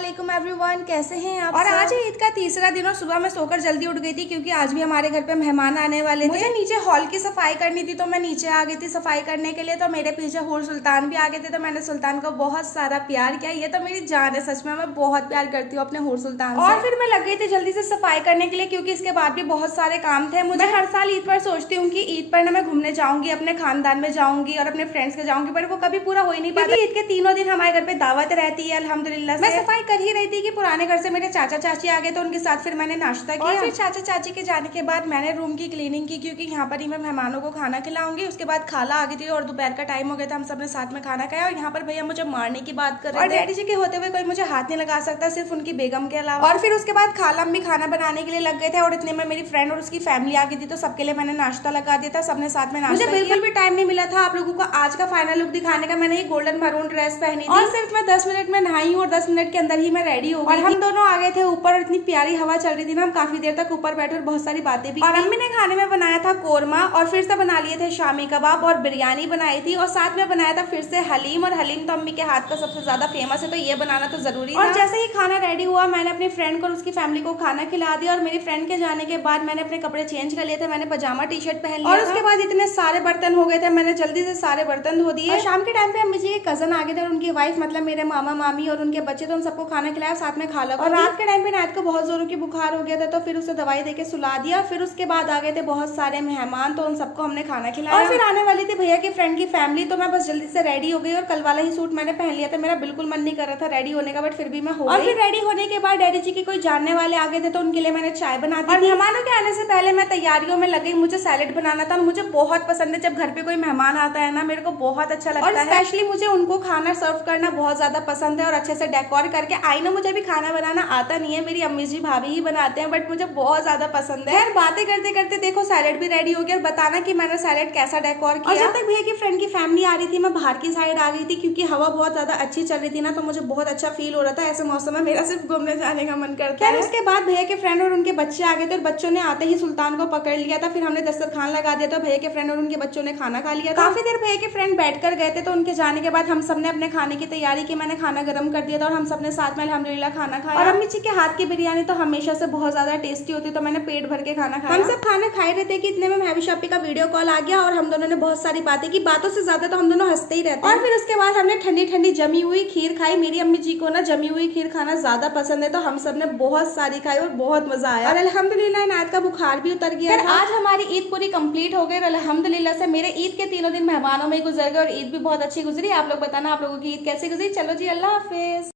अस्सलामुअलैकुम एवरीवन, कैसे हैं आप? और आज है ईद का तीसरा दिन और सुबह मैं सोकर जल्दी उठ गई थी क्योंकि आज भी हमारे घर पे मेहमान आने वाले थे। मुझे नीचे हॉल की सफाई करनी थी तो मैं नीचे आ गई थी सफाई करने के लिए। तो मेरे पीछे हुर सुल्तान भी आ गए थे तो मैंने सुल्तान को बहुत सारा प्यार किया। ये तो मेरी जान है, सच में मैं बहुत प्यार करती हूँ अपने हुर सुल्तान से। और फिर मैं लग गई थी जल्दी से सफाई करने के लिए क्योंकि इसके बाद भी बहुत सारे काम थे। मुझे हर साल ईद पर सोचती हूँ कि ईद पर ना मैं घूमने जाऊंगी, अपने खानदान में जाऊंगी और अपने फ्रेंड्स के जाऊंगी, पर वो कभी पूरा हो ही नहीं पाता। ईद के तीनों दिन हमारे घर पे दावत रहती है अल्हम्दुलिल्लाह से। मैं सफाई कर ही रही थी कि पुराने घर से मेरे चाचा चाची आ गए तो उनके साथ फिर मैंने नाश्ता किया। और फिर चाचा चाची के जाने के बाद मैंने रूम की क्लीनिंग की क्योंकि यहाँ पर ही मैं मेहमानों को खाना खिलाऊंगी। उसके बाद खाला आ गई थी और दोपहर का टाइम हो गया था, हम सबने साथ में खाना खाया। और यहाँ पर भैया मुझे मारने की बात कर रहे थे। और डैडी जी के होते हुए कोई मुझे हाथ नहीं लगा सकता, सिर्फ उनकी बेगम के अलावा। और फिर उसके बाद खाला भी खाना बनाने के लिए लग गए थे और इतने में मेरी फ्रेंड और उसकी फैमिली आ गई थी तो सबके लिए मैंने नाश्ता लगा दिया था। सबने साथ में नाश्ता। मुझे बिल्कुल भी टाइम नहीं मिला था आप लोगों को आज का फाइनल लुक दिखाने का। मैंने ये गोल्डन मैरून ड्रेस पहनी थी और सिर्फ मैं 10 मिनट में नहाई हूँ और 10 मिनट के अंदर ही मैं रेडी हो गई। और हम दोनों आ गए थे ऊपर और इतनी प्यारी हवा चल रही थी ना, हम काफी देर तक ऊपर बैठे और बहुत सारी बातें भी। और अम्मी ने खाने में बनाया था कोरमा और फिर से बना लिए थे शामी कबाब और बिरयानी बनाई थी और साथ में बनाया था फिर से हलीम। और हलीम तो अम्मी के हाथ का सबसे ज्यादा फेमस है तो ये बनाना तो जरूरी है। और जैसे ही खाना रेडी हुआ मैंने अपनी फ्रेंड को और उसकी फैमिली को खाना खिला दिया। और मेरी फ्रेंड के जाने के बाद मैंने अपने कपड़े चेंज कर लिए थे, मैंने पजामा टी शर्ट पहन लिया और उसके बाद इतने सारे बर्तन हो गए थे, मैंने जल्दी से सारे बर्तन धो दिए। और शाम के टाइम पे अम्मी जी के कजन आ गए थे और उनकी वाइफ मतलब मेरे मामा मामी और उनके बच्चे, तो उन सबको खाना खिलाया साथ में खाला। और रात के टाइम पे नायत को बहुत जोरों की बुखार हो गया था तो फिर उसे दवाई देके सुला दिया। फिर उसके बाद आ गए थे बहुत सारे मेहमान तो उन सबको हमने खाना खिलाया। और फिर आने वाली थी भैया की फ्रेंड की फैमिली तो मैं बस जल्दी से रेडी हो गई और कल वाला ही सूट मैंने पहन लिया था। मेरा बिल्कुल मन नहीं कर रहा था रेडी होने का, बट फिर भी मैं हो गई। और फिर रेडी होने के बाद डैडी जी के कोई जानने वाले आ गए थे तो उनके लिए मैंने चाय बना दी। और मेहमानों के आने से पहले मैं तैयारियों में लग गई। मुझे सैलेड बनाना था और मुझे बहुत पसंद है जब घर पे कोई मेहमान आता है ना, मेरे को बहुत अच्छा लगता है। स्पेशली मुझे उनको खाना सर्व करना बहुत ज्यादा पसंद है और अच्छे से डेकोर करके। आई नो मुझे भी खाना बनाना आता नहीं है, मेरी अम्मी जी भाभी ही बनाते हैं, बट मुझे बहुत ज्यादा पसंद है। बातें करते करते देखो सैलेड भी रेडी हो गया और बताना कि मैंने सैलेड कैसा डेकोर किया। और जब तक भैया की फ्रेंड की फैमिली आ रही थी मैं बाहर की साइड आ गई थी क्योंकि हवा बहुत ज्यादा अच्छी चल रही थी ना, तो मुझे बहुत अच्छा फील हो रहा था। ऐसे मौसम में मेरा सिर्फ घूमने जाने का मन करता है। उसके बाद भैया के फ्रेंड और उनके बच्चे आ गए थे और बच्चों ने आते ही सुल्तान को पकड़ लिया था। फिर हमने दस्तरखान लगा दिया था, भैया के फ्रेंड और उनके बच्चों ने खाना खा लिया। काफी देर भैया के फ्रेंड बैठ कर गए थे तो उनके जाने के बाद हम सबने अपने खाने की तैयारी की। मैंने खाना गर्म कर दिया था और हम सबने साथ में अल्हम्दुलिल्लाह खाना खाया। और अम्मी जी के हाथ की बिरयानी तो हमेशा से बहुत ज्यादा टेस्टी होती है तो मैंने पेट भर के खाना खाया। हम सब खाना खाए रहते कि इतने में महवी शॉपी का वीडियो कॉल आ गया और हम दोनों ने बहुत सारी बातें की। बातों से ज्यादा तो हम दोनों हंसते ही रहते हैं। और फिर उसके बाद हमने ठंडी ठंडी जमी हुई खीर खाई। मेरी अम्मी जी को ना जमी हुई खीर खाना ज्यादा पसंद है तो हम सब ने बहुत सारी खाई और बहुत मजा आया। और अल्हम्दुलिल्लाह नायत का बुखार भी उतर गया। आज हमारी ईद पूरी कंप्लीट हो गई और अल्हम्दुलिल्लाह से मेरे ईद के तीनों दिन मेहमानों में गुजर गए और ईद भी बहुत अच्छी गुजरी। आप लोग बताना आप लोगों की ईद कैसे गुजरी। चलो जी, अल्लाह हाफिज।